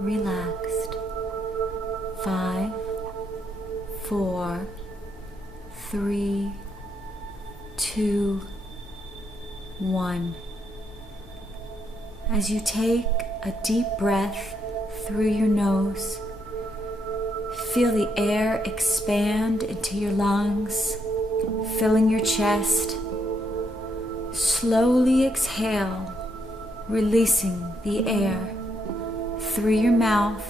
relaxed. 5, 4, 3, 2, 1. As you take a deep breath through your nose, feel the air expand into your lungs, filling your chest. Slowly exhale, releasing the air through your mouth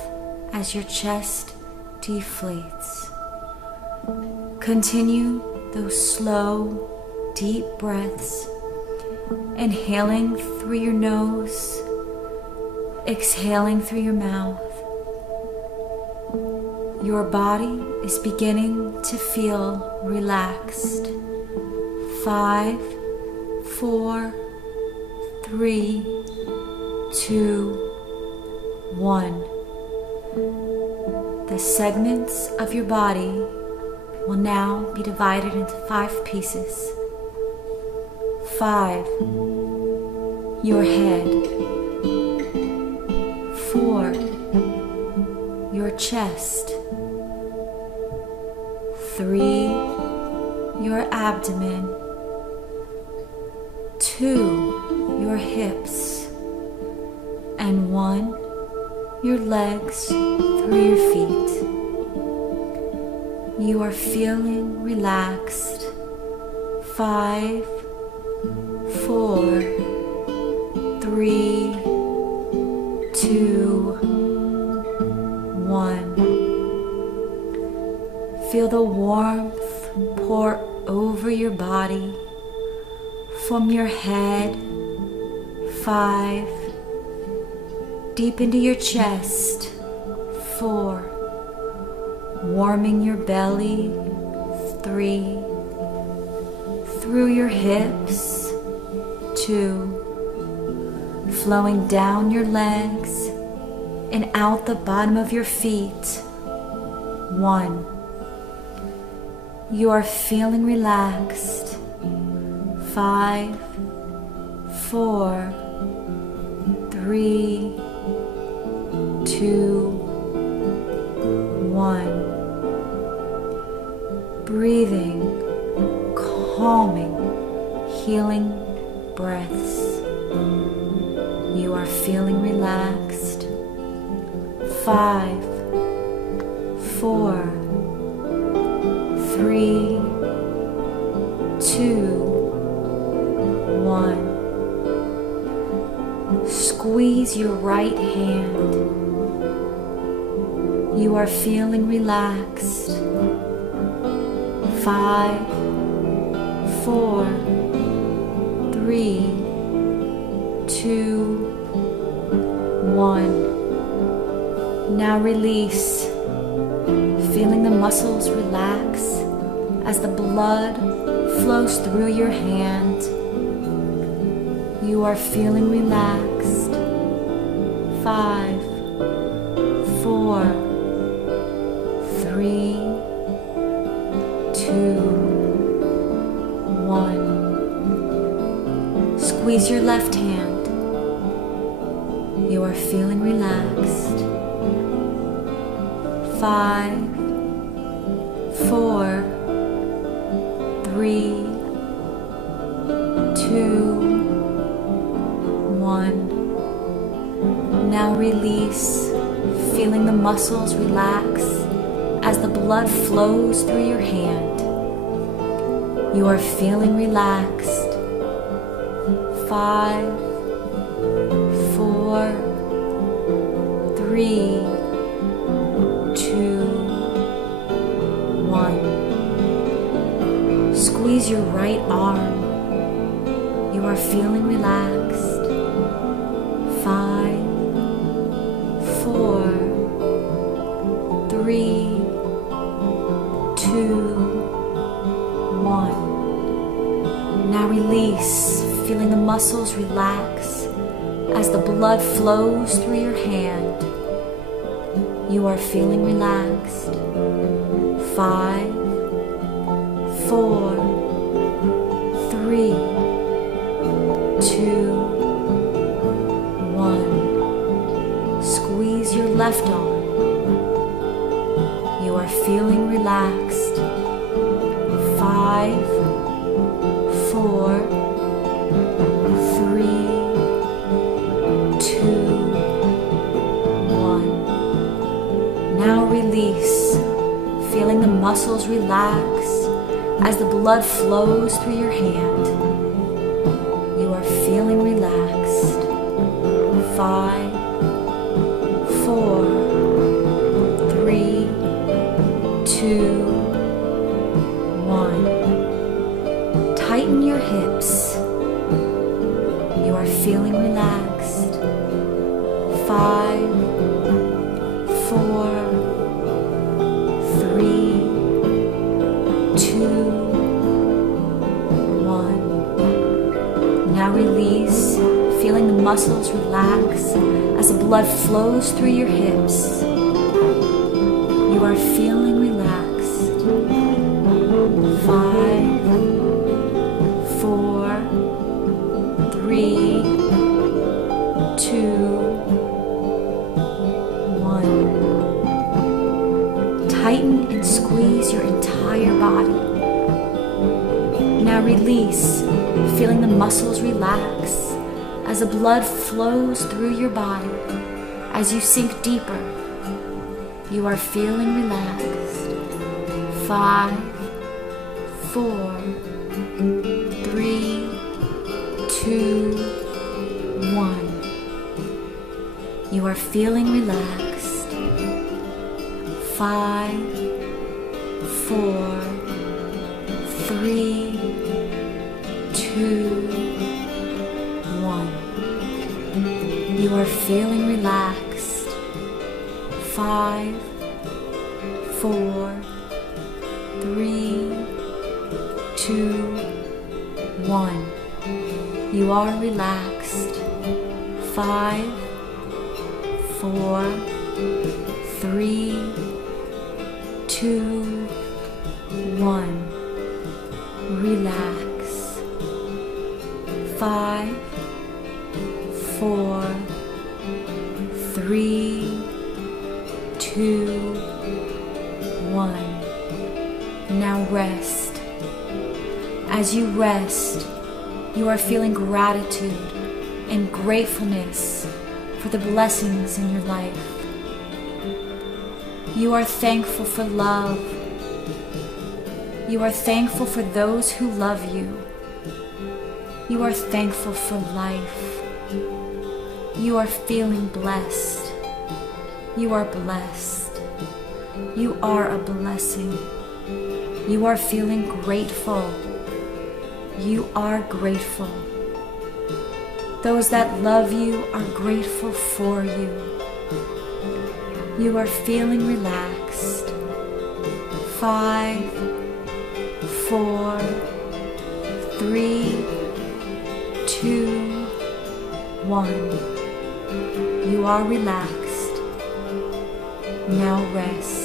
as your chest deflates. Continue those slow, deep breaths, inhaling through your nose, exhaling through your mouth. Your body is beginning to feel relaxed. 5, 4, 3, 2, 1. The segments of your body will now be divided into 5 pieces. 5. Your head. 4. Your chest. 3. Your abdomen. 2. Your hips. And 1. Your legs through your feet. You are feeling relaxed. 5, 4, 3, 2, 1. Feel the warmth pour over your body from your head. 5. Deep into your chest. 4. Warming your belly. 3. Through your hips. 2. Flowing down your legs and out the bottom of your feet. 1. You are feeling relaxed. 5, 4, 3, 2, 1. Breathing, calming, healing breaths. You are feeling relaxed. 5, 4, 3, 2, 1. Squeeze your right hand. You are feeling relaxed. 5, 4, 3, 2, 1. Now release, feeling the muscles relax as the blood flows through your hand. You are feeling relaxed. 5, 4, 3, 2, 1. Squeeze your left hand. You are feeling relaxed. 5, 4, 3, 2, 1. Now release, feeling the muscles relax as the blood flows through your hand. You are feeling relaxed. 5, 4, 3, 2, 1. Squeeze your right arm. You are feeling relaxed. 5, 4, 3, 2, 1. Now release, feeling the muscles relax as the blood flows through your hand. You are feeling relaxed. 5, 4, 3, 2, 1. Squeeze your left arm. You are feeling relaxed. 5, 4, 3, 2, 1. Now release, feeling the muscles relax as the blood flows through your hand. You are feeling relaxed. 5, 4, 3, 2, 1. Tighten your hips. You are feeling relaxed. 5, 4, 3, 2, 1. Now release, feeling the muscles relax as the blood flows through your hips. You are feeling relaxed. 5, 4, 3, 2, 1. Tighten and squeeze your entire body. Now release, feeling the muscles relax as the blood flows through your body. As you sink deeper, you are feeling relaxed. 5, 4, 3, 2, 1. You are feeling relaxed. 5, 4, 3, 2, 1. You are feeling relaxed. 5, 4, 3, 2, 1. You are relaxed. 5, 4, 3, 2, 1. Relax. 5, 4, 3, 2, 1. Now rest. As you rest, you are feeling gratitude and gratefulness for the blessings in your life. You are thankful for love. You are thankful for those who love you. You are thankful for life. You are feeling blessed. You are blessed. You are a blessing. You are feeling grateful. You are grateful. Those that love you are grateful for you. You are feeling relaxed. 5, 4, 3, 2, 1. You are relaxed. Now rest.